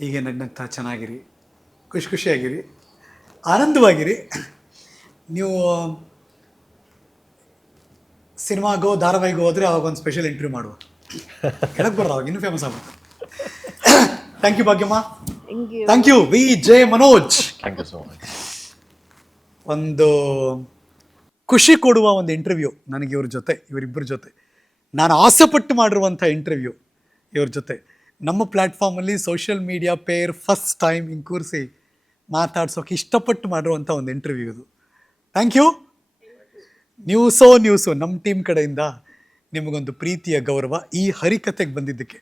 ಹೀಗೆ ನಗ್ನಗ್ತಾ ಚೆನ್ನಾಗಿರಿ ಖುಷಿ ಖುಷಿಯಾಗಿರಿ ಆನಂದವಾಗಿರಿ. ನೀವು ಸಿನಿಮಾಗೋ ಧಾರಾವಾಹಿಗೋ ಹೋದರೆ ಅವಾಗ ಒಂದು ಸ್ಪೆಷಲ್ ಇಂಟರ್ವ್ಯೂ ಮಾಡುವ. ಕೆಳಗೆ ಬರೋದು ಅವಾಗ ಇನ್ನೂ ಫೇಮಸ್ ಆಗುತ್ತೆ thank you Bhagyamma. Thank you thank you V J Manoj thank you so much ಒಂದು ಖುಷಿ ಕೊಡುವ ಒಂದು ಇಂಟರ್ವ್ಯೂ ನನಗೆ ಇವ್ರ ಜೊತೆ ಇವರಿಬ್ಬರ ಜೊತೆ. ನಾನು ಆಸೆಪಟ್ಟು ಮಾಡಿರುವಂಥ ಇಂಟರ್ವ್ಯೂ ಇವ್ರ ಜೊತೆ. ನಮ್ಮ ಪ್ಲ್ಯಾಟ್ಫಾರ್ಮಲ್ಲಿ social media pair first time ಹಿಂಗೆ ಕೂರಿಸಿ ಮಾತಾಡ್ಸೋಕೆ ಇಷ್ಟಪಟ್ಟು ಮಾಡಿರುವಂಥ ಒಂದು ಇಂಟರ್ವ್ಯೂ ಇದು. ಥ್ಯಾಂಕ್ ಯು ನ್ಯೂಸೋ ನ್ಯೂಸು ನಮ್ಮ ಟೀಮ್ ಕಡೆಯಿಂದ ನಿಮಗೊಂದು ಪ್ರೀತಿಯ ಗೌರವ ಈ ಹರಿಕತೆಗೆ ಬಂದಿದ್ದಕ್ಕೆ.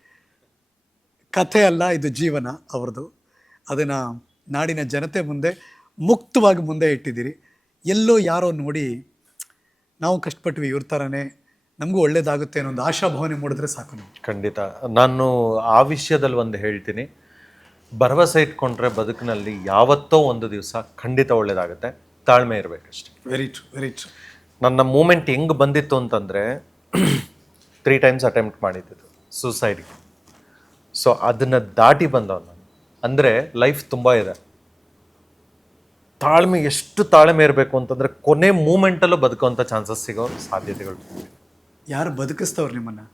ಕಥೆ ಅಲ್ಲ, ಇದು ಜೀವನ ಅವ್ರದ್ದು. ಅದನ್ನು ನಾಡಿನ ಜನತೆ ಮುಂದೆ ಮುಕ್ತವಾಗಿ ಮುಂದೆ ಇಟ್ಟಿದ್ದೀರಿ. ಎಲ್ಲೋ ಯಾರೋ ನೋಡಿ ನಾವು ಕಷ್ಟಪಟ್ವಿ ಇವ್ರ ಥರನೇ ನಮಗೂ ಒಳ್ಳೇದಾಗುತ್ತೆ ಅನ್ನೋ ಒಂದು ಆಶಾಭಾವನೆ ಮೂಡಿದ್ರೆ ಸಾಕು ನಾವು. ಖಂಡಿತ. ನಾನು ಆ ವಿಷಯದಲ್ಲಿ ಒಂದು ಹೇಳ್ತೀನಿ. ಭರವಸೆ ಇಟ್ಕೊಂಡ್ರೆ ಬದುಕಿನಲ್ಲಿ ಯಾವತ್ತೋ ಒಂದು ದಿವಸ ಖಂಡಿತ ಒಳ್ಳೇದಾಗುತ್ತೆ. ತಾಳ್ಮೆ ಇರಬೇಕಷ್ಟೆ. ವೆರಿ ಟ್ರೂ ವೆರಿ ಟ್ರೂ ನನ್ನ ಮೂಮೆಂಟ್ ಹೆಂಗೆ ಬಂದಿತ್ತು ಅಂತಂದರೆ ತ್ರೀ ಟೈಮ್ಸ್ ಅಟೆಂಪ್ಟ್ ಮಾಡಿದ್ದು ಸೂಸೈಡ್ಗೆ ಸೊ ಅದನ್ನು ದಾಟಿ ಬಂದವ ನಾನು. ಅಂದರೆ ಲೈಫ್ ತುಂಬ ಇದೆ. ತಾಳ್ಮೆ ಎಷ್ಟು ತಾಳ್ಮೆ ಇರಬೇಕು ಅಂತಂದರೆ ಕೊನೆ ಮೂಮೆಂಟಲ್ಲೂ ಬದುಕುವಂಥ ಚಾನ್ಸಸ್ ಸಿಗೋ ಸಾಧ್ಯತೆಗಳು ಯಾರು ಬದುಕಿಸ್ತವ್ರು ನಿಮ್ಮನ್ನು?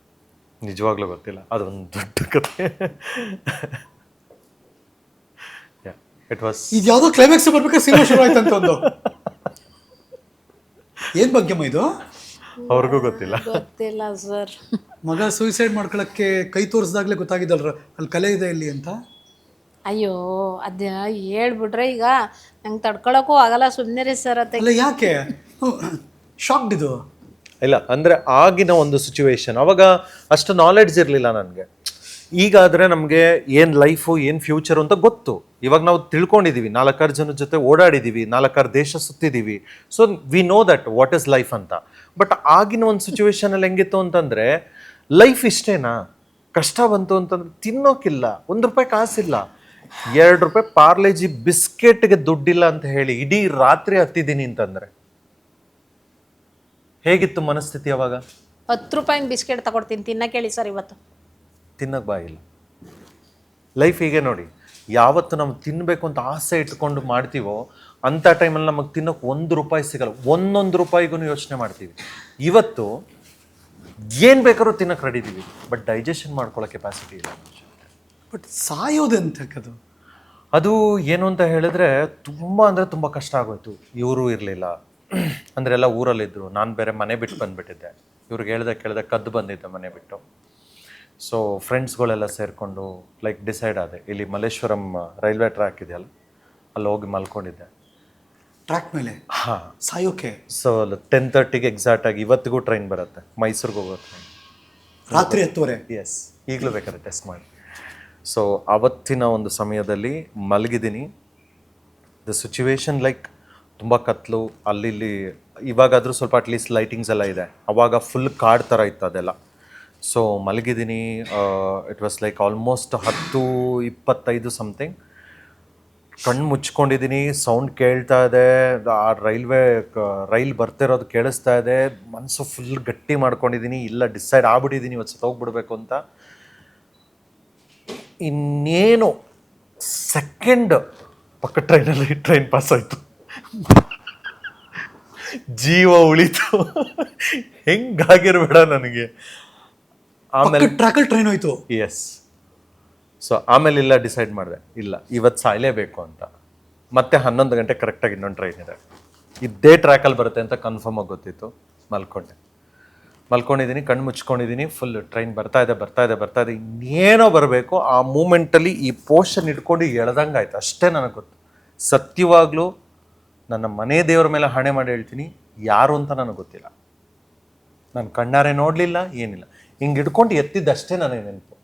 ನಿಜವಾಗ್ಲೂ ಗೊತ್ತಿಲ್ಲ. ಅದೊಂದು ದೊಡ್ಡ ಕತೆ. ಇಟ್ ವಾಸ್ ಇದು ಯಾವುದೋ ಕ್ಲೈಮ್ಯಾಕ್ಸ್ ಬರ್ಬೇಕಾ ಸಿನಿಮಾ ಶುರು ಆಯ್ತಂತ ಒಂದು. ಏನು ಬಗ್ಗೆ ಇದು? ಅವ್ರಿಗೂ ಗೊತ್ತಿಲ್ಲ. ಗೊತ್ತಿಲ್ಲ ಸರ್ ಮಗ ಸೂಸೈಡ್ ಮಾಡ್ಕೊಳಕ್ಕೆ ಕೈ ತೋರಿಸ್ದಾಗಲೇ ಗೊತ್ತಾಗಿದ್ದಲ್ರ? ಅಲ್ಲಿ ಕಲೆ ಇದೆ ಇಲ್ಲಿ ಅಂತ? ಅಯ್ಯೋ ಅದ ಹೇಳ್ಬಿಟ್ರೆ ಈಗ ನಂಗೆ ತಡ್ಕೊಳಕ್ಕೂ ಆಗಲ್ಲ. ಸುಮ್ಮನೆ ಸರ್ ಅಂತ ಅಲ್ಲ ಯಾಕೆ? ಶಾಕ್ಡ್ ಇದು. ಇಲ್ಲ, ಅಂದರೆ ಆಗಿನ ಒಂದು ಸಿಚುವೇಶನ್ ಅವಾಗ ಅಷ್ಟು ನಾಲೆಡ್ಜ್ ಇರಲಿಲ್ಲ ನನಗೆ. ಈಗಾದರೆ ನಮಗೆ ಏನು ಲೈಫು ಏನು ಫ್ಯೂಚರು ಅಂತ ಗೊತ್ತು. ಇವಾಗ ನಾವು ತಿಳ್ಕೊಂಡಿದ್ದೀವಿ ನಾಲ್ಕಾರು ಜನದ ಜೊತೆ ಓಡಾಡಿದ್ದೀವಿ ನಾಲ್ಕಾರು ದೇಶ ಸುತ್ತಿದ್ದೀವಿ so we know that what is life ಅಂತ. ಬಟ್ ಆಗಿನ ಒಂದು ಸಿಚುವೇಶನಲ್ಲಿ ಹೆಂಗಿತ್ತು ಅಂತಂದರೆ ಲೈಫ್ ಇಷ್ಟೇನಾ? ಕಷ್ಟ ಬಂತು ಅಂತಂದ್ರೆ ತಿನ್ನೋಕ್ಕಿಲ್ಲ ಒಂದು ರೂಪಾಯಿ ಕಾಸಿಲ್ಲ. ಎರಡು ರೂಪಾಯಿ ಪಾರ್ಲೇಜಿ ಬಿಸ್ಕೆಟ್ಗೆ ದುಡ್ಡಿಲ್ಲ ಅಂತ ಹೇಳಿ ಇಡೀ ರಾತ್ರಿ ಹತ್ತಿದ್ದೀನಿ ಅಂತಂದರೆ. ಹೇಗಿತ್ತು ಮನಸ್ಥಿತಿ ಅವಾಗ ಹತ್ತು ರೂಪಾಯಿನ ಬಿಸ್ಕೆಟ್ ತಗೊಡ್ತೀನಿ. ತಿನ್ನಕ್ಕೆ ಹೇಳಿ ಸರ್ ಇವತ್ತು. ತಿನ್ನಕ್ಕೆ ಬಾಯಿಲ್ಲ ಲೈಫ್ ಹೀಗೆ ನೋಡಿ. ಯಾವತ್ತು ನಾವು ತಿನ್ನಬೇಕು ಅಂತ ಆಸೆ ಇಟ್ಕೊಂಡು ಮಾಡ್ತೀವೋ ಅಂಥ ಟೈಮಲ್ಲಿ ನಮಗೆ ತಿನ್ನೋಕೆ ಒಂದು ರೂಪಾಯಿ ಸಿಗಲ್ಲ. ಒಂದೊಂದು ರೂಪಾಯಿಗೂ ಯೋಚನೆ ಮಾಡ್ತೀವಿ. ಇವತ್ತು ಏನು ಬೇಕಾದ್ರೂ ತಿನ್ನಕ್ಕೆ ರೆಡಿ ಇದ್ದೀವಿ ಬಟ್ ಡೈಜೆಷನ್ ಮಾಡ್ಕೊಳ್ಳೋ ಕೆಪಾಸಿಟಿ ಇಲ್ಲ. ಬಟ್ ಸಾಯೋದಂತಕ್ಕದು ಅದು ಏನು ಅಂತ ಹೇಳಿದ್ರೆ ತುಂಬ ಅಂದರೆ ತುಂಬ ಕಷ್ಟ ಆಗೋಯ್ತು. ಇವರು ಇರಲಿಲ್ಲ. ಅಂದರೆ ಎಲ್ಲ ಊರಲ್ಲಿದ್ದರು ನಾನು ಬೇರೆ ಮನೆ ಬಿಟ್ಟು ಬಂದುಬಿಟ್ಟಿದ್ದೆ. ಇವ್ರಿಗೆ ಹೇಳ್ದೆ ಕೇಳ್ದೆ ಕದ್ದು ಬಂದಿದ್ದೆ ಮನೆ ಬಿಟ್ಟು. ಸೊ ಫ್ರೆಂಡ್ಸ್ಗಳೆಲ್ಲ ಸೇರಿಕೊಂಡು ಲೈಕ್ ಡಿಸೈಡ್ ಆದೆ. ಇಲ್ಲಿ ಮಲ್ಲೇಶ್ವರಂ ರೈಲ್ವೆ ಟ್ರ್ಯಾಕ್ ಇದೆಯಲ್ಲ? ಅಲ್ಲಿ ಹೋಗಿ ಮಲ್ಕೊಂಡಿದ್ದೆ. ಟ್ರ್ಯಾಕ್ ಮೇಲೆ? ಹಾಂ. ಸಾಯೋಕೆ? ಸೊ ಟೆನ್ ತರ್ಟಿಗೆ ಎಕ್ಸಾಕ್ಟಾಗಿ ಇವತ್ತಿಗೂ ಟ್ರೈನ್ ಬರುತ್ತೆ. ಮೈಸೂರಿಗೆ ಹೋಗೋ ಟ್ರೈನ್ ರಾತ್ರಿ ಹತ್ತುವರೆ? ಎಸ್ ಈಗಲೂ ಬೇಕಾದ್ರೆ ಟೆಸ್ಟ್ ಮಾಡಿ. ಸೊ ಅವತ್ತಿನ ಒಂದು ಸಮಯದಲ್ಲಿ ಮಲಗಿದ್ದೀನಿ. ದ ಸಿಚುವೇಶನ್ ಲೈಕ್ ತುಂಬ ಕತ್ಲು ಅಲ್ಲಿ ಇಲ್ಲಿ ಇವಾಗಾದರೂ ಸ್ವಲ್ಪ ಅಟ್ಲೀಸ್ಟ್ ಲೈಟಿಂಗ್ಸ್ ಎಲ್ಲ ಇದೆ. ಅವಾಗ ಫುಲ್ ಕಾಡ್ ಥರ ಇತ್ತು ಅದೆಲ್ಲ. ಸೊ ಮಲಗಿದ್ದೀನಿ ಇಟ್ ವಾಸ್ ಲೈಕ್ ಆಲ್ಮೋಸ್ಟ್ ಹತ್ತು ಇಪ್ಪತ್ತೈದು ಸಮಥಿಂಗ್ ಕಣ್ಣು ಮುಚ್ಕೊಂಡಿದ್ದೀನಿ ಸೌಂಡ್ ಕೇಳ್ತಾ ಇದೆ, ಆ ರೈಲ್ವೆ ರೈಲ್ ಬರ್ತಿರೋದು ಕೇಳಿಸ್ತಾ ಇದೆ ಮನಸ್ಸು ಫುಲ್ ಗಟ್ಟಿ ಮಾಡ್ಕೊಂಡಿದ್ದೀನಿ ಇಲ್ಲ ಡಿಸೈಡ್ ಆಗ್ಬಿಟ್ಟಿದ್ದೀನಿ ಇವತ್ತು ಸತ್ತೋಗ್ಬಿಡ್ಬೇಕು ಅಂತ. ಇನ್ನೇನು ಸೆಕೆಂಡ್ ಪಕ್ಕ ಟ್ರೈನಲ್ಲಿ ಟ್ರೈನ್ ಪಾಸ್ ಆಯಿತು. ಜೀವ ಉಳಿತು. ಹೆಂಗಾಗಿರ್ಬೇಡ ನನಗೆ. ಆಮೇಲೆ ಟ್ರ್ಯಾಕಲ್ ಟ್ರೈನ್ ಹೋಯ್ತು. ಎಸ್ ಸೊ ಆಮೇಲೆ ಇಲ್ಲ ಡಿಸೈಡ್ ಮಾಡಿದೆ. ಇಲ್ಲ ಇವತ್ತು ಸಾಯಲೇಬೇಕು ಅಂತ. ಮತ್ತೆ ಹನ್ನೊಂದು ಗಂಟೆ ಕರೆಕ್ಟಾಗಿ ಇನ್ನೊಂದು ಟ್ರೈನ್ ಇದೆ. ಇದ್ದೇ ಟ್ರ್ಯಾಕಲ್ಲಿ ಬರುತ್ತೆ ಅಂತ ಕನ್ಫರ್ಮ್ ಆಗಿ ಗೊತ್ತಿತ್ತು. ಮಲ್ಕೊಂಡೆ. ಮಲ್ಕೊಂಡಿದ್ದೀನಿ ಕಣ್ಣು ಮುಚ್ಕೊಂಡಿದ್ದೀನಿ ಫುಲ್ ಟ್ರೈನ್ ಬರ್ತಾ ಇದೆ ಬರ್ತಾ ಇದೆ ಬರ್ತಾ ಇದೆ. ಇನ್ನೇನೋ ಬರಬೇಕು ಆ ಮೂಮೆಂಟಲ್ಲಿ ಈ ಪೋಷನ್ ಇಟ್ಕೊಂಡು ಎಳ್ದಂಗೆ ಆಯ್ತು ಅಷ್ಟೇ ನನಗೆ ಗೊತ್ತು. ಸತ್ಯವಾಗ್ಲೂ ನನ್ನ ಮನೆ ದೇವರ ಮೇಲೆ ಹಣೆ ಮಾಡಿ ಹೇಳ್ತೀನಿ. ಯಾರು ಅಂತ ನನಗೆ ಗೊತ್ತಿಲ್ಲ. ನಾನು ಕಣ್ಣಾರೆ ನೋಡಲಿಲ್ಲ ಏನಿಲ್ಲ. ಹಿಂಗೆ ಹಿಡ್ಕೊಂಡು ಎತ್ತಿದ್ದಷ್ಟೇ ನನಗೆ ನೆನಪು.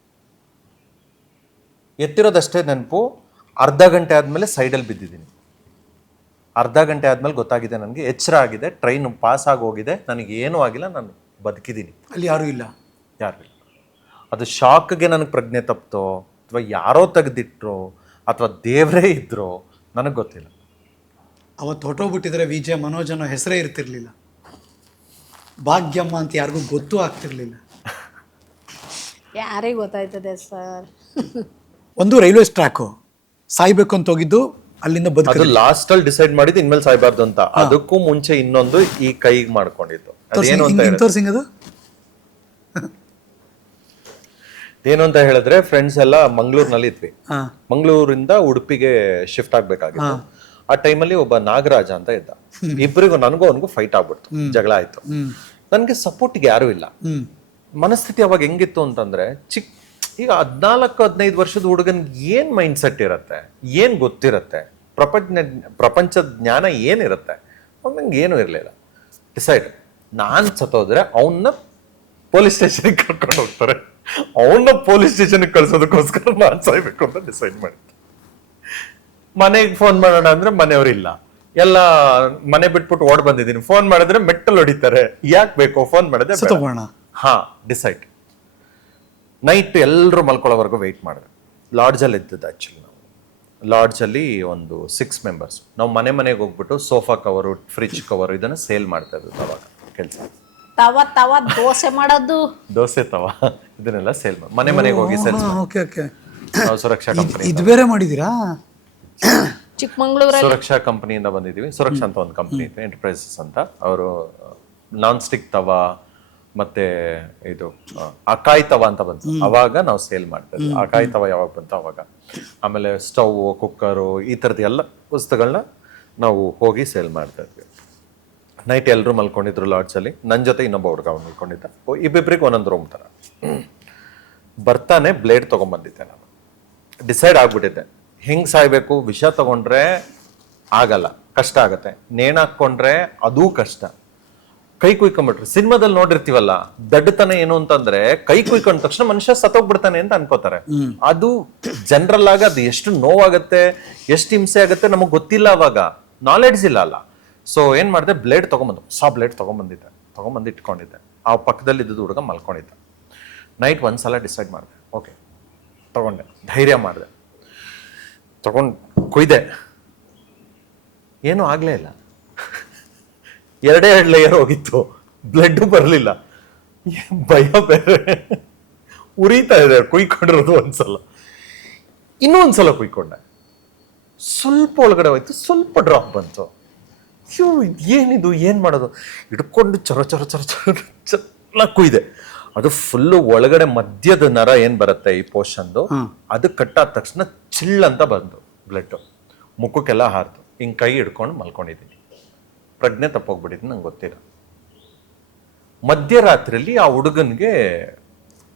ಎತ್ತಿರೋದಷ್ಟೇ ನೆನಪು. ಅರ್ಧ ಗಂಟೆ ಆದಮೇಲೆ ಸೈಡಲ್ಲಿ ಬಿದ್ದಿದ್ದೀನಿ. ಅರ್ಧ ಗಂಟೆ ಆದಮೇಲೆ ಗೊತ್ತಾಗಿದೆ ನನಗೆ. ಎಚ್ಚರ ಆಗಿದೆ. ಟ್ರೈನ್ ಪಾಸ್ ಆಗಿ ಹೋಗಿದೆ. ನನಗೆ ಏನೂ ಆಗಿಲ್ಲ. ನಾನು ಬದುಕಿದ್ದೀನಿ. ಅಲ್ಲಿ ಯಾರೂ ಇಲ್ಲ? ಯಾರು ಇಲ್ಲ. ಅದು ಶಾಕ್ಗೆ ನನಗೆ ಪ್ರಜ್ಞೆ ತಪ್ತೋ ಅಥವಾ ಯಾರೋ ತೆಗೆದಿಟ್ರೋ ಅಥವಾ ದೇವರೇ ಇದ್ರೋ ನನಗೆ ಗೊತ್ತಿಲ್ಲ. ಅವತ್ತು ಹೊಟ್ಟೋಗ್ಬಿಟ್ಟಿದ್ರೆ ವಿ ಜೆ ಮನೋಜ್ ಅನ್ನೋ ಹೆಸರೇ ಇರ್ತಿರ್ಲಿಲ್ಲ. ಭಾಗ್ಯಮ್ಮ ಅಂತ ಯಾರಿಗೂ ಗೊತ್ತೂ ಆಗ್ತಿರ್ಲಿಲ್ಲ. ಯಾರಿಗೆ ಗೊತ್ತಾಯ್ತದೆ ಸರ್? ಒಂದು ರೈಲ್ವೆ ಟ್ರ್ಯಾಕು. ಸಾಯ್ಬೇಕು ಅಂತ ಹೋಗಿದ್ದು ಅಲ್ಲಿಂದ ಬದುಕು ಅದು ಲಾಸ್ಟ್ ಅಲ್ಲಿ ಡಿಸೈಡ್ ಮಾಡಿದ್ದು ಇನ್ಮೇಲೆ ಸಾಯ್ಬಾರ್ದು ಅಂತ. ಅದಕ್ಕೂ ಮುಂಚೆ ಇನ್ನೊಂದು ಈ ಕೈಗೆ ಮಾಡ್ಕೊಂಡಿದ್ದು. ಅದೇನು ಅಂತ ಹೇಳಿದ್ರೆ ತೋರ್ಸಿಂಗ್ ಅದು? ಏನು ಅಂತ ಹೇಳಿದ್ರೆ ಫ್ರೆಂಡ್ಸ್ ಎಲ್ಲ ಮಂಗಳೂರಿನಲ್ಲಿ ಇದ್ವಿ ಹಾ. ಮಂಗಳೂರಿಂದ ಉಡುಪಿಗೆ ಶಿಫ್ಟ್ ಆಗ್ಬೇಕಾಗಿತ್ತು. ಆ ಟೈಮಲ್ಲಿ ಒಬ್ಬ ನಾಗರಾಜ ಅಂತ ಇದ್ದ. ಇಬ್ಬರಿಗೂ ನನಗೂ ಅವನಿಗೂ ಫೈಟ್ ಆಗ್ಬಿಡ್ತು. ಜಗಳ ಆಯ್ತು. ನನಗೆ ಸಪೋರ್ಟ್ಗೆ ಯಾರು ಇಲ್ಲ. ಮನಸ್ಥಿತಿ ಅವಾಗ ಹೆಂಗಿತ್ತು ಅಂತಂದ್ರೆ ಚಿಕ್ ಈಗ ಹದ್ನಾಲ್ಕು ಹದಿನೈದು ವರ್ಷದ ಹುಡುಗನ್ ಏನ್ ಮೈಂಡ್ ಸೆಟ್ ಇರತ್ತೆ? ಏನ್ ಗೊತ್ತಿರತ್ತೆ? ಪ್ರಪಂಚ ಪ್ರಪಂಚದ ಜ್ಞಾನ ಏನಿರುತ್ತೆ? ಅವಾಗ ನಂಗೆ ಏನೂ ಇರಲಿಲ್ಲ. ಡಿಸೈಡ್ ನಾನ್ ಸತ್ತೋದ್ರೆ ಅವನ್ನ ಪೊಲೀಸ್ ಸ್ಟೇಷನ್ಗೆ ಕರ್ಕೊಂಡು ಹೋಗ್ತಾರೆ. ಅವನ್ನ ಪೊಲೀಸ್ ಸ್ಟೇಷನ್ಗೆ ಕಳ್ಸೋದಕ್ಕೋಸ್ಕರ ನಾನ್ ಸಾಯ್ಬೇಕು ಅಂತ ಡಿಸೈಡ್ ಮಾಡಿದ್ದೆ. ಮನೆಗೆ ಫೋನ್ ಮಾಡೋಣ ಅಂದ್ರೆ ಮನೆಯವ್ರಿಲ್ಲ ಎಲ್ಲ ಮನೆ ಬಿಟ್ಬಿಟ್ಟು ಓಡ್ ಬಂದಿದ್ದೀನಿ. ಫೋನ್ ಮಾಡಿದ್ರೆ ಮೆಟ್ಟಲ್ ಹೊಡಿತಾರೆ. ಯಾಕೆ ಬೇಕು ಫೋನ್ ಮಾಡಿದ್ರೆ. ಸತ್ತೋಗೋಣ ಹಾ ಡಿಸೈಡ್ ನೈಟ್ ಎಲ್ಲರೂ ಮಲ್ಕೊಳ್ಳೋವರೆಗೂ ವೆಯ್ಟ್ ಮಾಡಿದೆ ಲಾಡ್ಜಲ್ಲಿ ಇದ್ದದ್ದು ಆ್ಯಕ್ಚುಲಿ ನಾವು. ಲಾಡ್ಜಲ್ಲಿ ಒಂದು ಸಿಕ್ಸ್ ಮೆಂಬರ್ಸ್ ನಾವು ಮನೆ ಮನೆಗೆ ಹೋಗ್ಬಿಟ್ಟು ಸೋಫಾ ಕವರು ಫ್ರಿಜ್ ಕವರು ಇದನ್ನು ಸೇಲ್ ಮಾಡ್ತಾ ಇದ್ದದ್ದು ಅವಾಗ ಕೆಲಸ. ತವ ತವ ದೋಸೆ ಮಾಡೋದು. ದೋಸೆ ತವ. ಇದನ್ನೆಲ್ಲ ಸೇಲ್ ಮಾಡಿ ಮನೆ ಮನೆಗೆ ಹೋಗಿ ಸೇಲ್ ಓಕೆ ಓಕೆ. ನಾವು ಸುರಕ್ಷಾ ಕಂಪನಿ ಇದು. ಬೇರೆ ಮಾಡಿದ್ದೀರಾ? ಚಿಕ್ಕಮಂಗ್ಳೂರಲ್ಲಿ ಸುರಕ್ಷಾ ಕಂಪನಿಯಿಂದ ಬಂದಿದ್ದೀವಿ. ಸುರಕ್ಷಾ ಅಂತ ಒಂದು ಕಂಪನಿ ಇದೆ ಎಂಟರ್ಪ್ರೈಸಸ್ ಅಂತ. ಅವರು ನಾನ್ ಸ್ಟಿಕ್ ತವ ಮತ್ತೆ ಇದು ಅಕಾಯಿ ತವ ಅಂತ ಬಂತು. ಅವಾಗ ನಾವು ಸೇಲ್ ಮಾಡ್ತಾ ಇದ್ವಿ. ಅಕಾಯ್ ತವ ಯಾವಾಗ ಬಂತು? ಅವಾಗ. ಆಮೇಲೆ ಸ್ಟವ್ ಕುಕ್ಕರು ಈ ಥರದ ಎಲ್ಲ ವಸ್ತುಗಳನ್ನ ನಾವು ಹೋಗಿ ಸೇಲ್ ಮಾಡ್ತಾ ಇದ್ವಿ. ನೈಟ್ ಎಲ್ಲರೂ ಮಲ್ಕೊಂಡಿದ್ರು ಲಾಡ್ಜಲ್ಲಿ ನನ್ನ ಜೊತೆ ಇನ್ನೊಬ್ಬ ಹುಡುಗ ಅವ್ನು ಮಲ್ಕೊಂಡಿದ್ದ. ಓ, ಇಬ್ಬಿಬ್ರಿಗೆ ಒಂದೊಂದು ರೂಮ್ ಥರ ಬರ್ತಾನೆ ಬ್ಲೇಡ್ ತೊಗೊಂಬಂದಿದ್ದೆ ನಾನು. ಡಿಸೈಡ್ ಆಗ್ಬಿಟ್ಟಿದ್ದೆ. ಹೆಂಗ್ ಸಾಯ್ಬೇಕು ವಿಷ ತಗೊಂಡ್ರೆ ಆಗಲ್ಲ ಕಷ್ಟ ಆಗತ್ತೆ. ನೇಣಾಕ್ಕೊಂಡ್ರೆ ಅದೂ ಕಷ್ಟ. ಕೈ ಕುಯ್ಕೊಂಡ್ಬಿಟ್ರೆ ಸಿನಿಮಾದಲ್ಲಿ ನೋಡಿರ್ತೀವಲ್ಲ ದಡ್ಡತನ ಏನು ಅಂತಂದ್ರೆ ಕೈ ಕುಯ್ಕೊಂಡ ತಕ್ಷಣ ಮನುಷ್ಯ ಸತ್ತೋಗ್ಬಿಡ್ತಾನೆ ಅಂತ ಅನ್ಕೋತಾರೆ. ಅದು ಜನರಲ್ ಆಗಿ ಅದು ಎಷ್ಟು ನೋವಾಗತ್ತೆ ಎಷ್ಟು ಹಿಂಸೆ ಆಗುತ್ತೆ ನಮಗೆ ಗೊತ್ತಿಲ್ಲ ಅವಾಗ. ನಾಲೆಡ್ಜ್ ಇಲ್ಲ ಅಲ್ಲ. ಸೊ ಏನ್ ಮಾಡಿದೆ ಬ್ಲೇಡ್ ತಗೊಂಬಂದು. ಹೊಸ ಬ್ಲೇಡ್ ತಗೊಂಬಂದಿದ್ದೆ. ತಗೊಂಬಂದು ಇಟ್ಕೊಂಡಿದ್ದೆ. ಆ ಪಕ್ಕದಲ್ಲಿ ಇದ್ದಿದ್ದು ಹುಡುಗ ಮಲ್ಕೊಂಡಿದ್ದೆ. ನೈಟ್ ಒಂದ್ಸಲ ಡಿಸೈಡ್ ಮಾಡಿದೆ. ಓಕೆ ತಗೊಂಡೆ. ಧೈರ್ಯ ಮಾಡಿದೆ. ತಗೊಂಡು ಕೊಯ್ದೆ ಏನೂ ಆಗಲೇ ಇಲ್ಲ ಎರಡೇ ಎರಡು ಲೇಯರ್ ಹೋಗಿತ್ತು ಬ್ಲಡ್ ಬರಲಿಲ್ಲ ಭಯ ಬೇರೆ ಉರಿತಾ ಇದೆ ಕುಯ್ಕೊಂಡಿರೋದು ಒಂದ್ಸಲ ಇನ್ನೂ ಒಂದ್ಸಲ ಕುಯ್ಕೊಂಡೆ ಸ್ವಲ್ಪ ಒಳಗಡೆ ಹೋಯ್ತು ಸ್ವಲ್ಪ ಡ್ರಾಪ್ ಬಂತು ಇದ್ ಏನಿದು ಏನ್ ಮಾಡೋದು ಹಿಡ್ಕೊಂಡು ಚರ ಚರ ಚರ ಚರ ಚಲ ಕುಯ್ದೆ ಅದು ಫುಲ್ಲು ಒಳಗಡೆ ಮಧ್ಯದ ನರ ಏನ್ ಬರುತ್ತೆ ಈ ಪೋರ್ಷನ್ದು ಅದು ಕಟ್ಟಾದ ತಕ್ಷಣ ಚಿಲ್ ಅಂತ ಬಂತು ಬ್ಲಡ್ ಮುಖಕ್ಕೆಲ್ಲ ಹಾರ್ತು ಹಿಂಗ್ ಕೈ ಹಿಡ್ಕೊಂಡು ಮಲ್ಕೊಂಡಿದ್ದೀನಿ. ಪ್ರಜ್ಞೆ ತಪ್ಪೋಗ್ಬಿಟ್ಟಿದ್ದು ನಂಗೆ ಗೊತ್ತಿಲ್ಲ. ಮಧ್ಯರಾತ್ರಿಯಲ್ಲಿ ಆ ಹುಡುಗನ್ಗೆ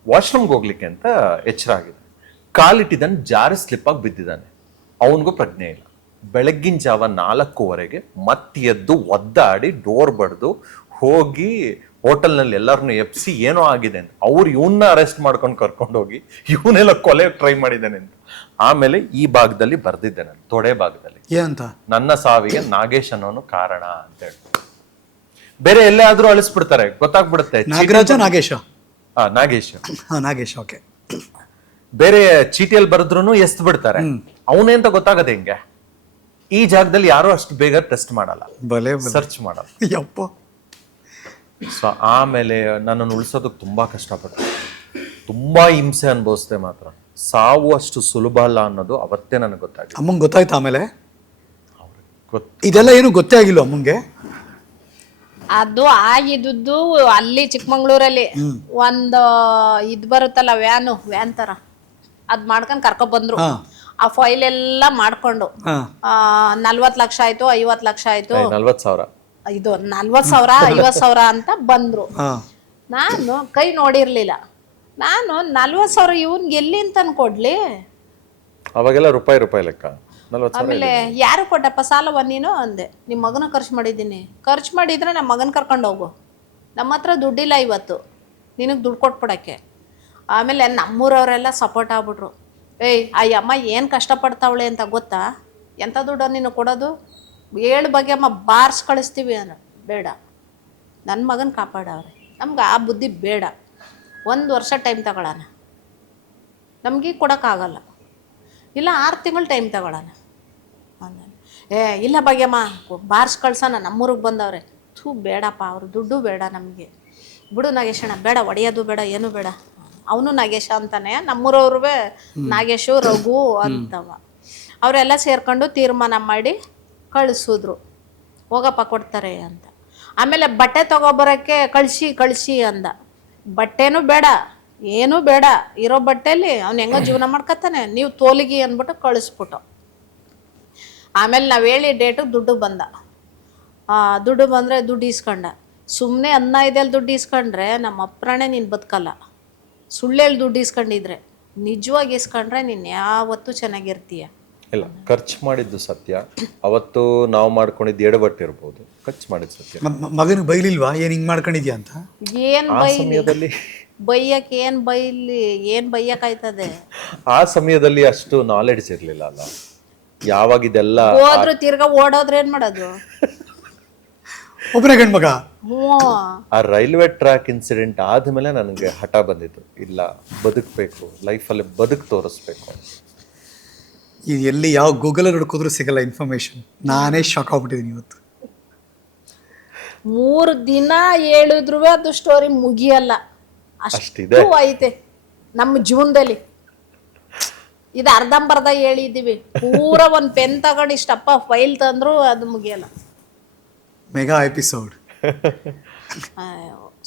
ವಾಶ್ರೂಮ್ಗೆ ಹೋಗ್ಲಿಕ್ಕೆ ಅಂತ ಎಚ್ಚರ ಆಗಿದೆ. ಕಾಲಿಟ್ಟಿದ್ದಾನೆ ಜಾರಿ ಸ್ಲಿಪ್ ಆಗಿ ಬಿದ್ದಿದ್ದಾನೆ. ಅವನಿಗೂ ಪ್ರಜ್ಞೆ ಇಲ್ಲ. ಬೆಳಗ್ಗಿನ ಜಾವ ನಾಲ್ಕೂವರೆಗೆ ಮತ್ತೆ ಎದ್ದು ಒದ್ದಾಡಿ ಡೋರ್ ಬಡ್ದು ಹೋಗಿ ಹೋಟೆಲ್ನಲ್ಲಿ ಎಲ್ಲರನ್ನು ಎಪ್ಸಿ ಏನೋ ಆಗಿದೆ ಅಂತ. ಅವ್ರು ಇವನ್ನ ಅರೆಸ್ಟ್ ಮಾಡ್ಕೊಂಡು ಕರ್ಕೊಂಡು ಹೋಗಿ ಇವನೆಲ್ಲ ಕೊಲೆ ಟ್ರೈ ಮಾಡಿದ್ದಾನೆ ಅಂತ. ಆಮೇಲೆ ಈ ಭಾಗದಲ್ಲಿ ಬರ್ದಿದ್ದೆ ನಾನು ತೊಡೆ ಭಾಗದಲ್ಲಿ. ಏನಂತ ನನ್ನ ಸಾವಿಗೆ ನಾಗೇಶ್ ಅನ್ನೋನು ಕಾರಣ ಅಂತ ಹೇಳಿ ಬೇರೆ ಎಲ್ಲೇ ಆದ್ರೂ ಅಳಿಸ್ಬಿಡ್ತಾರೆ ಗೊತ್ತಾಗ್ಬಿಡುತ್ತೆ. ನಾಗರಾಜ ನಾಗೇಶ? ಆ, ನಾಗೇಶ್. ಹಾ ನಾಗೇಶ್ ಓಕೆ. ಬೇರೆ ಚೀಟಿಯಲ್ಲಿ ಬರೆದ್ರು ಎಸ್ತ್ ಬಿಡ್ತಾರೆ ಅವನೇ ಅಂತ ಗೊತ್ತಾಗದೆ ಹೆಂಗೆ? ಈ ಜಾಗದಲ್ಲಿ ಯಾರು ಅಷ್ಟು ಬೇಗ ಟೆಸ್ಟ್ ಮಾಡಲ್ಲ. ಬಲೆ ಸರ್ಚ್ ಮಾಡಲ್ಲ. ಯಪ್ಪ. ಸೊ ಆಮೇಲೆ ನನ್ನನ್ನು ಉಳಿಸೋದಕ್ಕೆ ತುಂಬಾ ಕಷ್ಟಪಟ್ಟೆ. ತುಂಬಾ ಹಿಂಸೆ ಅನುಭವಿಸ್ದೆ ಮಾತ್ರ. ಸಾವು ಅಷ್ಟು ಸುಲಭ ಅಲ್ಲ ಅನ್ನೋದು ಅವತ್ತೇ ನನಗೆ ಗೊತ್ತಾಗಿದೆ ಅಮ್ಮಂಗೆ ಗೊತ್ತಾಯ್ತು ಆಮೇಲೆ? ಗೊತ್ತು. ಇದೆಲ್ಲ ಏನು ಗೊತ್ತೇ ಆಗಿಲ್ಲ ಅಮ್ಮಂಗೆ? ಅದು ಆಗಿದ್ದು ಅಲ್ಲಿ ಚಿಕ್ಕಮಂಗ್ಳೂರಲ್ಲಿ ಒಂದು ಇದು ಬರುತ್ತಲ್ಲ ವ್ಯಾನು ವ್ಯಾನ್ ತರ. ಅದ್ ಮಾಡ್ಕೊಂಡು ಕರ್ಕೊ ಬಂದ್ರು. ಹಾ. ಆ ಫೈಲ್ ಎಲ್ಲ ಮಾಡ್ಕೊಂಡು. ಹಾ. ನಲ್ವತ್ ಲಕ್ಷ ಆಯ್ತು ಐವತ್ ಲಕ್ಷ ಆಯ್ತು. ನಲ್ವತ್ತು ಸಾವಿರ. ಇದು ನಲ್ವತ್ ಸಾವಿರ ಐವತ್ ಸಾವಿರ ಅಂತ ಬಂದ್ರು. ನಾನು ಕೈ ನೋಡಿರ್ಲಿಲ್ಲ. ನಾನು ನಲ್ವತ್ ಸಾವಿರ ಇವನ್ಗೆ ಎಲ್ಲಿ ತಂದು ಕೊಡ್ಲಿ? ಅವಾಗೆಲ್ಲ ರೂಪಾಯಿ ರೂಪಾಯಿ ಲೆಕ್ಕ. ಆಮೇಲೆ ಯಾರು ಕೊಟ್ಟಪ್ಪ? ಸಾಲವ ನೀನು? ಅಂದೆ. ನಿಮ್ಮ ಮಗನ ಖರ್ಚು ಮಾಡಿದ್ದೀನಿ. ಖರ್ಚು ಮಾಡಿದ್ರೆ ನಮ್ಮ ಮಗನ ಕರ್ಕೊಂಡು ಹೋಗು. ನಮ್ಮ ಹತ್ರ ದುಡ್ಡಿಲ್ಲ ಇವತ್ತು. ನಿನಗೆ ದುಡ್ಡು ಕೊಟ್ಬಿಡಕ್ಕೆ. ಆಮೇಲೆ ನಮ್ಮೂರವರೆಲ್ಲ ಸಪೋರ್ಟ್ ಆಗ್ಬಿಟ್ರು. ಏಯ್ ಆ ಅಮ್ಮ ಏನು ಕಷ್ಟಪಡ್ತಾವಳೆ ಅಂತ ಗೊತ್ತಾ? ಎಂಥ ದುಡ್ಡು ನೀನು ಕೊಡೋದು? ಏಳು ಬಗೆಯಮ್ಮ ಅಮ್ಮ ಬಾರ್ಸ್ ಕಳಿಸ್ತೀವಿ ಅನ್ನೋ ಬೇಡ. ನನ್ನ ಮಗನ ಕಾಪಾಡವ್ರೆ. ನಮ್ಗೆ ಆ ಬುದ್ಧಿ ಬೇಡ. ಒಂದು ವರ್ಷ ಟೈಮ್ ತಗೊಳ್ಳೋಣ ನಮಗೆ ಕೊಡೋಕ್ಕಾಗಲ್ಲ. ಇಲ್ಲ ಆರು ತಿಂಗಳು ಟೈಮ್ ತಗೊಳ್ಳೋಣ ಅಂದೆ ಏ ಇಲ್ಲ ಭಾಗ್ಯಮ್ಮ ಬಾರ್ಸ್ ಕಳ್ಸೋಣ ನಮ್ಮೂರಿಗೆ ಬಂದವ್ರೆ. ಥೂ ಬೇಡಪ್ಪ ಅವ್ರ ದುಡ್ಡು ಬೇಡ ನಮಗೆ. ಬಿಡು ನಾಗೇಶಣ್ಣ ಬೇಡ ಒಡೆಯೋದು ಬೇಡ ಏನು ಬೇಡ. ಅವನು ನಾಗೇಶ ಅಂತಾನೆ ನಮ್ಮೂರವ್ರೂ ನಾಗೇಶು ರಘು ಅಂತವ. ಅವರೆಲ್ಲ ಸೇರ್ಕೊಂಡು ತೀರ್ಮಾನ ಮಾಡಿ ಕಳಿಸಿದ್ರು. ಹೋಗಪ್ಪ ಕೊಡ್ತಾರೆ ಅಂತ. ಆಮೇಲೆ ಬಟ್ಟೆ ತೊಗೊಬರೋಕ್ಕೆ ಕಳಿಸಿ ಕಳಿಸಿ ಅಂದ. ಬಟ್ಟೆನೂ ಬೇಡ, ಏನೂ ಬೇಡ. ಇರೋ ಬಟ್ಟೆಯಲ್ಲಿ ಅವ್ನು ಹೆಂಗೋ ಜೀವನ ಮಾಡ್ಕೊತಾನೆ. ನೀವು ತೋಲಿಗಿ ಅಂದ್ಬಿಟ್ಟು ಕಳಿಸ್ಬಿಟ್ಟು. ಆಮೇಲೆ ನಾವು ಹೇಳಿ ಡೇಟು ದುಡ್ಡು ಬಂದ. ದುಡ್ಡು ಬಂದರೆ ದುಡ್ಡು ಇಸ್ಕೊಂಡ ಸುಮ್ಮನೆ ಅನ್ನ ಇದೆಯಲ್ಲಿ ದುಡ್ಡು ಇಸ್ಕೊಂಡ್ರೆ ನಮ್ಮ ಅಪ್ರಾಣೆ ನೀನು ಬದುಕಲ್ಲ. ಸುಳ್ಳೇಲಿ ದುಡ್ಡು ಇಸ್ಕೊಂಡಿದ್ರೆ ನಿಜವಾಗಿ ಇಸ್ಕೊಂಡ್ರೆ ನೀನು ಯಾವತ್ತೂ ಚೆನ್ನಾಗಿರ್ತೀಯ. ಇಲ್ಲ ಖರ್ಚು ಮಾಡಿದ್ದು ಸತ್ಯ. ಅವತ್ತು ನಾವು ಮಾಡ್ಕೊಂಡಿದ್ದು ಎಡವಟ್ಟಿರ್ಬೋದು. ಖರ್ಚು ಮಾಡಿದ್ದು ಸತ್ಯ. ಮಗನಿಗೆ ಬೈಲಿಲ್ವಾ? ಏನು ಹಿಂಗೆ ಮಾಡ್ಕೊಂಡಿದ್ಯಾ ಅಂತ? ಏನು ಆ ಬೈಲಿ? ಸಮಯದಲ್ಲಿ ಬೈಯಕ್ಕೆ ಏನು ಬೈಲಿ? ಏನು ಬೈಯಕ್ಕಾಯ್ತದೆ ಆ ಸಮಯದಲ್ಲಿ ಅಷ್ಟು ನಾಲೆಡ್ಜ್ ಇರಲಿಲ್ಲ ಅಲ್ಲ. ಯಾವಾಗ ಇದೆಲ್ಲ ಹೋದ್ರು ತಿರ್ಗಾ ಓಡೋದ್ರೆ ಏನು ಮಾಡೋದು? ಒಬ್ಬನೇ ಗಂಡು ಮಗ ಹ್ಞೂ. ಆ ರೈಲ್ವೆ ಟ್ರ್ಯಾಕ್ ಇನ್ಸಿಡೆಂಟ್ ಆದಮೇಲೆ ನನಗೆ ಹಠ ಬಂದಿತ್ತು. ಇಲ್ಲ ಬದುಕಬೇಕು. ಲೈಫಲ್ಲಿ ಬದುಕು ತೋರಿಸ್ಬೇಕು. ಇದು ಎಲ್ಲಿ ಯಾವ ಗೂಗಲಲ್ಲಿ ಹುಡುಕಿದ್ರು ಸಿಗಲ್ಲ ಇನ್ಫಾರ್ಮೇಶನ್ ನಾನೇ ಶಾಕ್ ಆಗ್ಬಿಟ್ಟಿದ್ದೀನಿ ಇವತ್ತು. ಮೂರು ದಿನ ಹೇಳಿದ್ರು ಅದು ಸ್ಟೋರಿ ಮುಗಿಯಲ್ಲ. ಅಷ್ಟಿದೆ. ಅಷ್ಟು ಐತೆ ನಮ್ಮ ಜೀವನದಲ್ಲಿ. ಇದು ಅರ್ಧಂಬರ್ಧ ಹೇಳಿದ್ದೀವಿ. ಪೂರ ಒಂದು ಪೆನ್ ತಗೊಂಡು ಇಷ್ಟಪ್ಪ ಫೈಲ್ ತಂದ್ರು ಅದು ಮುಗಿಯಲ್ಲ. ಮೆಗಾ ಎಪಿಸೋಡ್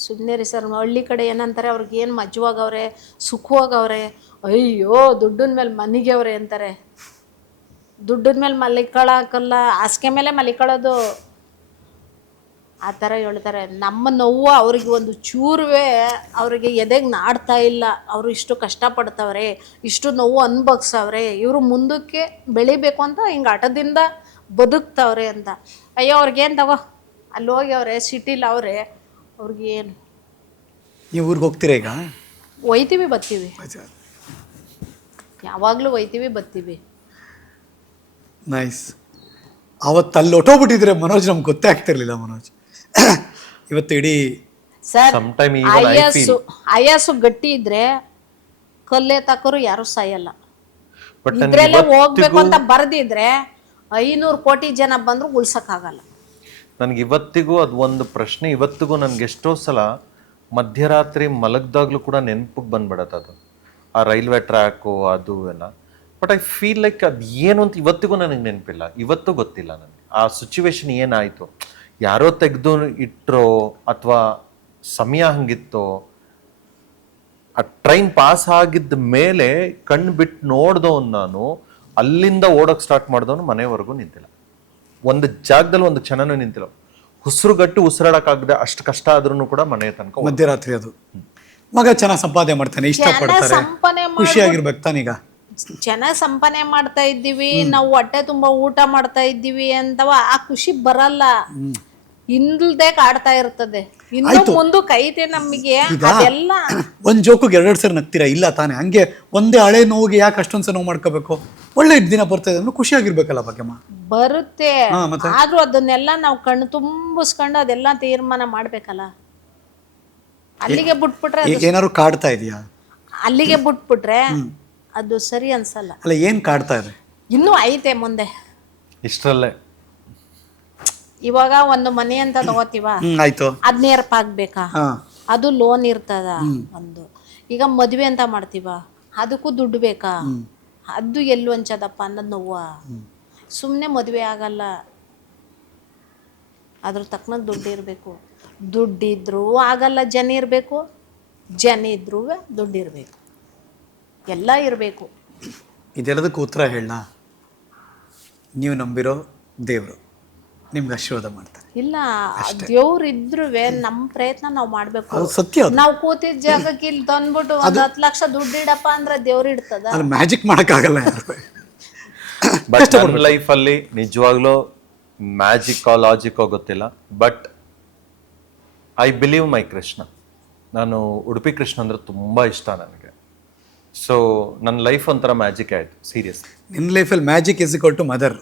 ಸುಮ್ಮನೆ ರೀ ಸರ್, ಹಳ್ಳಿ ಕಡೆ ಏನಂತಾರೆ, ಅವ್ರಿಗೆ ಏನು ಮಜ್ವಾಗವ್ರೆ, ಸುಖವಾಗವ್ರೆ, ಅಯ್ಯೋ, ದುಡ್ಡಿನ ಮೇಲೆ ಮನೆಗೆವ್ರೆ ಅಂತಾರೆ. ದುಡ್ಡಿನ ಮೇಲೆ ಮಲಿಕೊಳ್ಳೋಕ್ಕಲ್ಲ ಹಾಸಿಗೆ ಮೇಲೆ ಮಲಿಕೊಳ್ಳೋದು ಆ ಥರ ಹೇಳ್ತಾರೆ. ನಮ್ಮ ನೋವು ಅವ್ರಿಗೆ ಒಂದು ಚೂರುವೆ ಅವರಿಗೆ ಎದೆಗೆ ನಾಡ್ತಾ ಇಲ್ಲ. ಅವರು ಇಷ್ಟು ಕಷ್ಟಪಡ್ತವ್ರೆ, ಇಷ್ಟು ನೋವು ಅನ್ಭವ್ಸವ್ರೆ, ಇವರು ಮುಂದಕ್ಕೆ ಬೆಳಿಬೇಕು ಅಂತ ಹಿಂಗೆ ಆಟದಿಂದ ಬದುಕ್ತವ್ರೆ ಅಂತ. ಅಯ್ಯೋ, ಅವ್ರಿಗೇನು ತಗೋ ಅಲ್ಲಿ ಹೋಗಿ ಅವ್ರೆ ಸಿಟಿಲಿ ಅವ್ರೆ ಅವ್ರಿಗೇನು ನೀವು ಊರಿಗೆ ಹೋಗ್ತೀರಾ ಈಗ? ಒಯ್ತೀವಿ ಬರ್ತೀವಿ ಯಾವಾಗಲೂ ಒಯ್ತೀವಿ ಬರ್ತೀವಿ ನೈಸ್. ಅವತ್ತು ಅಲ್ಲಿ ಹೊಟ್ಟೋಗ್ಬಿಟ್ಟಿದ್ರೆ ಮನೋಜ್? ನಮ್ಗೆ ಗೊತ್ತೇ ಆಗ್ತಿರ್ಲಿಲ್ಲ ಮನೋಜ್. ಇವತ್ತು ಇಡೀ ಸರ್ Sometime even I ಆಯಸ್ಸು ಆಯಸ್ಸು ಗಟ್ಟಿ ಇದ್ರೆ ಕಲ್ಲೇ ತಕ್ಕರು ಯಾರು ಸಾಯಲ್ಲ. ಬಟ್ ಇದ್ರಲ್ಲೇ ಹೋಗ್ಬೇಕು ಅಂತ ಬರ್ದಿದ್ರೆ ಐನೂರು ಕೋಟಿ ಜನ ಬಂದ್ರು ಉಳ್ಸಕ್ಕಾಗಲ್ಲ. ನನಗೆ ಇವತ್ತಿಗೂ ಅದು ಒಂದು ಪ್ರಶ್ನೆ. ಇವತ್ತಿಗೂ ನನಗೆ ಎಷ್ಟೋ ಸಲ ಮಧ್ಯರಾತ್ರಿ ಮಲಗ್ದಾಗ್ಲೂ ಕೂಡ ನೆನಪಿಗೆ ಬಂದ್ಬಿಡತ್ತೆ ಅದು. ಆ ರೈಲ್ವೆ ಟ್ರ್ಯಾಕು, ಅದು ಎಲ್ಲ. ಬಟ್ ಐ ಫೀಲ್ ಲೈಕ್ ಅದು ಏನು ಅಂತ ಇವತ್ತಿಗೂ ನನಗೆ ನೆನಪಿಲ್ಲ. ಇವತ್ತು ಗೊತ್ತಿಲ್ಲ ನನಗೆ. ಆ ಸಿಚುವೇಶನ್ ಏನಾಯಿತು? ಯಾರೋ ತೆಗೆದು ಇಟ್ಟರೋ ಅಥವಾ ಸಮಯ ಹಂಗಿತ್ತೋ? ಆ ಟ್ರೈನ್ ಪಾಸ್ ಆಗಿದ್ದ ಮೇಲೆ ಕಣ್ಣು ಬಿಟ್ಟು ನೋಡ್ದವನು ನಾನು. ಅಲ್ಲಿಂದ ಓಡೋಕೆ ಸ್ಟಾರ್ಟ್ ಮಾಡಿದವನು ಮನೆವರೆಗೂ ನಿಂತಿಲ್ಲ. ಒಂದು ಜಾಗದಲ್ಲಿ ಒಂದು ಕ್ಷಣನೂ ನಿಂತಿಲ್ಲ. ಉಸಿರುಗಟ್ಟು ಉಸಿರಾಡಕ್ಕಾಗದೆ ಅಷ್ಟು ಕಷ್ಟ ಆದ್ರೂ ಕೂಡ ಮನೆಯ ತನಕ ಮಧ್ಯರಾತ್ರಿ ಅದು. ಮಗ ಚೆನ್ನಾಗಿ ಸಂಪಾದನೆ ಮಾಡ್ತಾನೆ ಇಷ್ಟಪಡ್ತಾರೆ. ಖುಷಿಯಾಗಿರ್ಬೇಕು ತಾನೀಗ. ಚೆನ್ನಾಗಿ ಸಂಪಾದನೆ ಮಾಡ್ತಾ ಇದ್ದೀವಿ ನಾವು ಹೊಟ್ಟೆ ತುಂಬಾ ಊಟ ಮಾಡ್ತಾ ಇದ್ದೀವಿ ಅಂತವ ಆ ಖುಷಿ ಬರಲ್ಲ. ಹಿಂದೆ ಕಾಡ್ತಾ ಇರ್ತದೆ. ಇನ್ನು ಒಂದು ಕೈತೆ ನಮಗೆ ಅದೆಲ್ಲ ಒಂದ್ ಜೋಕಿಗೆ ಎರಡೆರಡು ಸರಿ ನಗ್ತೀರಾ? ಇಲ್ಲ ತಾನೇ. ಹಂಗೆ ಒಂದೇ ಹಳೆ ನೋವಿಗೆ ಯಾಕೆ ಅಷ್ಟೊಂದ್ಸ ನೋವು ಮಾಡ್ಕೋಬೇಕು? ಒಳ್ಳೆ ದಿನ ಬರ್ತಾ ಇದೆ ಅಂದ್ರೆ ಖುಷಿಯಾಗಿರ್ಬೇಕಲ್ಲ ಭಾಗ್ಯಮ್ಮ? ಬರುತ್ತೆ. ಹಾ, ಮತ್ತೆ? ಆದ್ರೂ ಅದನ್ನೆಲ್ಲ ನಾವು ಕಣ್ಣು ತುಂಬಿಸ್ಕೊಂಡು ಅದೆಲ್ಲ ತೀರ್ಮಾನ ಮಾಡ್ಬೇಕಲ್ಲ. ಅಲ್ಲಿಗೆ ಬಿಟ್ಬಿಟ್ರೆ ಏನಾದ್ರು ಕಾಡ್ತಾ ಇದೆಯಾ? ಅಲ್ಲಿಗೆ ಬಿಟ್ಬಿಟ್ರೆ ಅದು ಸರಿ ಅನ್ಸಲ್ಲ. ಅಲ್ಲ ಏನ್ ಕಾಡ್ತಾ ಇದೆ? ಇನ್ನೂ ಐತೆ ಮುಂದೆ. ಇಷ್ಟರಲ್ಲೇ. ಇವಾಗ ಒಂದು ಮನೆ ಅಂತ ತಗೋತೀವ? ಹ್ಮ್ ಆಯ್ತು. ಅದ್ ನೇರ್ಪಾಗ್ಬೇಕಾ ಹಾ. ಅದು ಲೋನ್ ಇರ್ತದ ಒಂದು. ಈಗ ಮದ್ವೆ ಅಂತ ಮಾಡ್ತೀವ? ಅದಕ್ಕೂ ದುಡ್ಡು ಬೇಕಾ? ಅದು ಎಲ್ಲೂ ಹಂಚದಪ್ಪ ಅನ್ನೋದು ನೋವ. ಸುಮ್ಮನೆ ಮದುವೆ ಆಗಲ್ಲ. ಅದ್ರ ತಕ್ಕನಾಗ ದುಡ್ಡು ಇರಬೇಕು. ದುಡ್ಡಿದ್ರೂ ಆಗಲ್ಲ ಜನ ಇರಬೇಕು. ಜನ ಇದ್ರೂ ದುಡ್ಡು ಇರಬೇಕು. ಎಲ್ಲ ಇರಬೇಕು. ಇದೆಲ್ಲದಕ್ಕೂ ಉತ್ತರ ಹೇಳ ನೀವು ನಂಬಿರೋ ದೇವರು. ನಿಮ್ಗೆ ಆಶೀರ್ವಾದ ಮಾಡ್ತಾರೆ. ಇಲ್ಲ ದೇವ್ರು ನಮ್ ನಮ್ಮ ಪ್ರಯತ್ನ ನಾವು ಮಾಡಬೇಕು. ಅದು ಸತ್ಯ ಅದು. ನಾವು ಕೂತಿದ್ದ ಜಾಗಕ್ಕೆ ಇಲ್ಲಿ ತಂದ್ಬಿಟ್ಟು ಒಂದ್ ಹತ್ತು ಲಕ್ಷ ದುಡ್ಡು ಇಡಪ್ಪ ಅಂದ್ರೆ ದೇವ್ರು ಇಡ್ತದ? ಅದು ಮ್ಯಾಜಿಕ್ ಮಾಡೋಕ್ಕಾಗಲ್ಲ ಯಾರು. ಬಟ್ ನನ್ನ ಲೈಫಲ್ಲಿ ನಿಜವಾಗ್ಲೂ ಮ್ಯಾಜಿಕ್ ಲಾಜಿಕ್ ಗೊತ್ತಿಲ್ಲ. But I believe my Krishna ನಾನು ಉಡುಪಿ ಕೃಷ್ಣ ಅಂದ್ರೆ ತುಂಬಾ ಇಷ್ಟ ನನಗೆ. ಸೊ ನನ್ನ ಲೈಫ್ ಒಂಥರ ಮ್ಯಾಜಿಕ್ ಆಯ್ತು ಸೀರಿಯಸ್ ನಿನ್ನ ಲೈಫಲ್ಲಿ magic is equal to mother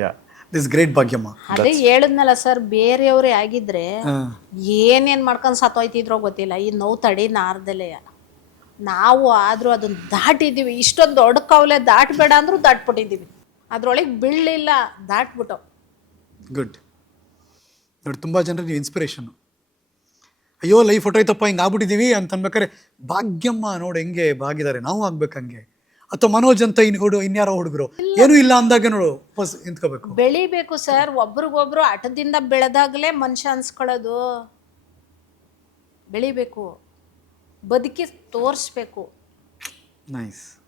yeah this great Bhagyamma. ಅದೇ ಹೇಳಿದ್ನಲ್ಲ ಸರ್ ಬೇರೆಯವ್ರೇ ಆಗಿದ್ರೆ ಏನೇನ್ ಮಾಡ್ಕೊಂಡ್ ಸತ್ತೋಯ್ತಿದ್ರೋ ಗೊತ್ತಿಲ್ಲ. ಈ ನೋವು ತಡಿ ನಾರ್ದಲೆ. ನಾವು ಆದ್ರೂ ಅದನ್ನ ದಾಟಿದೀವಿ. ಇಷ್ಟೊಂದು ದೊಡ್ಡ ಕವಲೆ ದಾಟ್ಬೇಡ ಅಂದ್ರು ದಾಟ್ಬಿಟ್ಟಿದೀವಿ. ಅದ್ರೊಳಗೆ ಬೀಳಲಿಲ್ಲ ದಾಟ್ಬಿಟ್ಟು ಗುಡ್ ನೋಡಿ ತುಂಬಾ ಜನರಿಗೆ ನೀವು ಇನ್ಸ್ಪಿರೇಷನ್ನು ಅಯ್ಯೋ ಲೈಫ್ ಹೊಟ್ಟೋಯ್ತಪ್ಪ ಹಿಂಗೆ ಆಗ್ಬಿಟ್ಟಿದ್ದೀವಿ ಅಂತ ಅನ್ಬೇಕಾರೆ ಭಾಗ್ಯಮ್ಮ ನೋಡಿ ಹೆಂಗೆ ಬಾಗಿದ್ದಾರೆ ನಾವು ಆಗ್ಬೇಕು ಹಂಗೆ ಅಥವಾ ಮನೋಜ್ ಅಂತ ಇನ್ ಹುಡು ಇನ್ಯಾರೋ ಹುಡುಗರು? ಏನು ಇಲ್ಲ ಅಂದಾಗ ನೋಡು ನಿಂತ್ಕೋಬೇಕು. ಬೆಳಿಬೇಕು ಸರ್. ಒಬ್ರಿಗೊಬ್ರು ಹಠದಿಂದ ಬೆಳೆದಾಗಲೇ ಮನುಷ್ಯ ಅನ್ಸ್ಕೊಳ್ಳೋದು. ಬೆಳಿಬೇಕು. ಬದುಕಿ ತೋರಿಸ್ಬೇಕು. ನೈಸ್.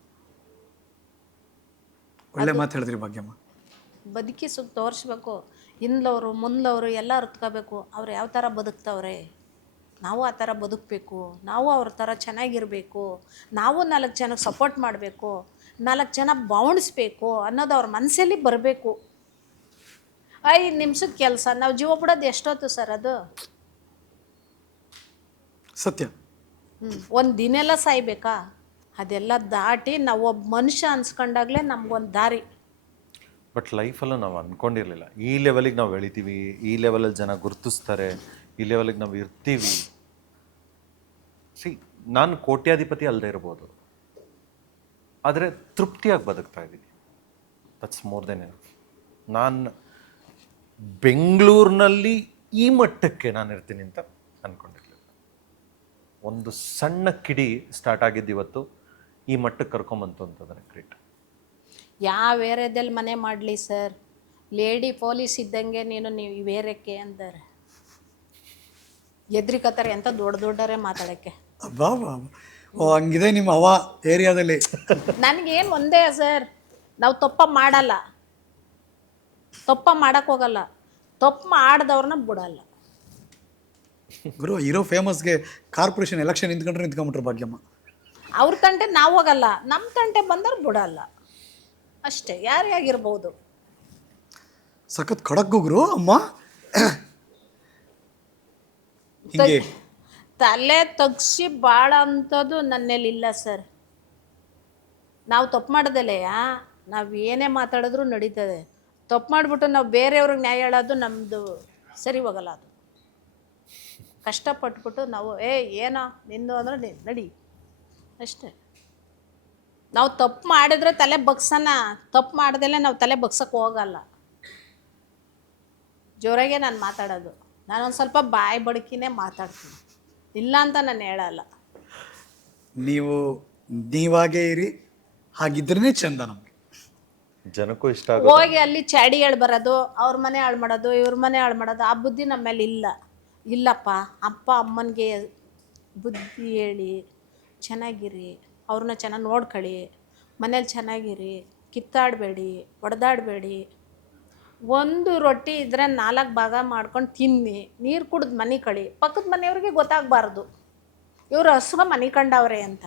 ಒಳ್ಳೆ ಮಾತು ಹೇಳಿದ್ರಿ ಭಾಗ್ಯಮ್ಮ. ಬದುಕಿ ಸು ತೋರಿಸ್ಬೇಕು. ಹಿಂದ್ಲವರು ಮುಂದ್ಲವರು ಎಲ್ಲ ಅರ್ತ್ಕೋಬೇಕು ಅವ್ರು ಯಾವ ಥರ ಬದುಕ್ತವ್ರೆ? ನಾವು ಆ ಥರ ಬದುಕಬೇಕು ನಾವು ಅವ್ರ ಥರ ಚೆನ್ನಾಗಿರಬೇಕು ನಾವು ನಾಲ್ಕು ಜನಕ್ಕೆ ಸಪೋರ್ಟ್ ಮಾಡಬೇಕು ನಾಲ್ಕು ಜನ ಬಾವಣಿಸ್ಬೇಕು ಅನ್ನೋದು ಅವ್ರ ಮನಸ್ಸಲ್ಲಿ ಬರಬೇಕು. ಐದು ನಿಮಿಷದ ಕೆಲಸ ನಾವು ಜೀವ ಬಿಡೋದು ಎಷ್ಟೊತ್ತು ಸರ್ ಅದು? ಸತ್ಯ. ಹ್ಞೂ ಒಂದು ದಿನೆಲ್ಲ ಸಾಯ್ಬೇಕಾ? ಅದೆಲ್ಲ ದಾಟಿ ನಾವು ಒಬ್ಬ ಮನುಷ್ಯ ಅನ್ಸ್ಕೊಂಡಾಗಲೇ ನಮ್ಗೊಂದು ದಾರಿ. ಬಟ್ ಲೈಫಲ್ಲೂ ನಾವು ಅಂದ್ಕೊಂಡಿರಲಿಲ್ಲ ಈ ಲೆವೆಲಿಗೆ ನಾವು ಬೆಳಿತೀವಿ ಈ ಲೆವೆಲಲ್ಲಿ ಜನ ಗುರುತಿಸ್ತಾರೆ ಈ ಲೆವೆಲಿಗೆ ನಾವು ಇರ್ತೀವಿ. ಸಿ ನಾನು ಕೋಟ್ಯಾಧಿಪತಿ ಅಲ್ಲದೆ ಇರ್ಬೋದು. ಆದರೆ ತೃಪ್ತಿಯಾಗಿ ಬದುಕ್ತಾ ಇದ್ದೀನಿ ದಟ್ಸ್ ಮೋರ್ ದೆನ್ ನಾನು ಬೆಂಗಳೂರಿನಲ್ಲಿ ಈ ಮಟ್ಟಕ್ಕೆ ನಾನು ಇರ್ತೀನಿ ಅಂತ ಅಂದ್ಕೊಂಡಿರಲಿಲ್ಲ ಒಂದು ಸಣ್ಣ ಕಿಡಿ ಸ್ಟಾರ್ಟ್ ಆಗಿದ್ದು ಇವತ್ತು ಈ ಮಟ್ಟಕ್ಕೆ ಕರ್ಕೊಂಬಂತು ಅಂತಂದರೆ ಗ್ರೇಟ್ ಯಾವ ಏರಿಯಾದಲ್ಲಿ ಮನೆ ಮಾಡಲಿ ಸರ್? ಲೇಡಿ ಪೊಲೀಸ್ ಇದ್ದಂಗೆ ನೀನು ನೀವು ಈ ಏರಿಯಾಕ್ಕೆ ಅಂತಾರೆ ಎದ್ರಿಕತ್ತಾರೆ ಎಂಥ ದೊಡ್ಡ ದೊಡ್ಡರೇ ಮಾತಾಡೋಕ್ಕೆ? ಅಬ್ಬಾ ಓ ಹಂಗಿದೆ ನಿಮ್ಮ ಹವಾ ಏರಿಯಾದಲ್ಲಿ. ನನಗೇನು ಒಂದೇ ಸರ್ ನಾವು ತಪ್ಪ ಮಾಡಲ್ಲ. ತಪ್ಪ ಮಾಡಕ್ ಹೋಗಲ್ಲ. ತಪ್ಪು ಮಾಡಿದವ್ರನ್ನ ಬಿಡಲ್ಲ. ಗುರು ಇರೋ ಫೇಮಸ್ಗೆ ಕಾರ್ಪೊರೇಷನ್ ಎಲೆಕ್ಷನ್ ನಿಂತ್ಕೊಂಡ್ರೆ ನಿಂತ್ಕೊಂಬಿಟ್ರು ಭಾಗ್ಯಮ್ಮ. ಅವ್ರ ತಂಟೆ ನಾವು ಹೋಗಲ್ಲ ನಮ್ಮ ತಂಟೆ ಬಂದವ್ರು ಬಿಡಲ್ಲ. ಅಷ್ಟೇ ಯಾರೇ ಆಗಿರ್ಬೋದು. ಸಖತ್ ಖಡಕ್ ಗುರು ಅಮ್ಮ. ಹಿಂಗೆ. ತಲೆ ತಗ್ಸಿ ಭಾಳ ಅಂಥದ್ದು ನನ್ನಲ್ಲಿ ಇಲ್ಲ, ಸರ್. ನಾವು ತಪ್ಪು ಮಾಡ್ದಲೆಯ ನಾವು ಏನೇ ಮಾತಾಡಿದ್ರೂ ನಡೀತದೆ. ತಪ್ಪು ಮಾಡಿಬಿಟ್ಟು ನಾವು ಬೇರೆಯವ್ರಿಗೆ ನ್ಯಾಯ ಹೇಳೋದು ನಮ್ಮದು ಸರಿ ಹೋಗಲ್ಲ ಅದು. ಕಷ್ಟಪಟ್ಬಿಟ್ಟು ನಾವು, ಏ, ಏನೋ, ನಿಂದು ಅಂದ್ರೆ ನಡಿ. ಅಷ್ಟೇ. ನಾವು ತಪ್ಪು ಮಾಡಿದ್ರೆ ತಲೆ ಬಗ್ಸೋಣ. ತಪ್ಪು ಮಾಡ್ದಲೆ ನಾವು ತಲೆ ಬಗ್ಸಕ್ಕೆ ಹೋಗಲ್ಲ. ಜೋರಾಗೆ ನಾನು ಮಾತಾಡೋದು. ನಾನೊಂದು ಸ್ವಲ್ಪ ಬಾಯಿ ಬಡಕಿನೇ ಮಾತಾಡ್ತೀನಿ. ಇಲ್ಲ ಅಂತ ನಾನು ಹೇಳಲ್ಲ. ನೀವು ನೀವಾಗೇ ಇರಿ ಹಾಗಿದ್ರೇ ಚಂದ ನಮಗೆ. ಜನಕ್ಕೂ ಇಷ್ಟ ಹೋಗಿ ಅಲ್ಲಿ ಚಾಡಿ ಹೇಳಿ ಬರೋದು ಅವ್ರ ಮನೆ ಹಾಳು ಮಾಡೋದು ಇವ್ರ ಮನೆ ಹಾಳು ಮಾಡೋದು ಆ ಬುದ್ಧಿ ನಮ್ಮ ಮೇಲೆ ಇಲ್ಲ. ಇಲ್ಲಪ್ಪ ಅಪ್ಪ ಅಮ್ಮನಿಗೆ ಬುದ್ಧಿ ಹೇಳಿ ಚೆನ್ನಾಗಿರಿ ಅವ್ರನ್ನ ಚೆನ್ನಾಗಿ ನೋಡ್ಕೊಳ್ಳಿ ಮನೇಲಿ ಚೆನ್ನಾಗಿರಿ ಕಿತ್ತಾಡಬೇಡಿ ಹೊಡೆದಾಡಬೇಡಿ ಒಂದು ರೊಟ್ಟಿ ಇದ್ದರೆ ನಾಲ್ಕು ಭಾಗ ಮಾಡ್ಕೊಂಡು ತಿನ್ನಿ. ನೀರು ಕುಡಿದು ಮನೆ ಕಳಿ. ಪಕ್ಕದ ಮನೆಯವ್ರಿಗೆ ಗೊತ್ತಾಗಬಾರ್ದು. ಇವರು ಹಸುವ ಮನೆ ಕಂಡವ್ರೆ ಅಂತ.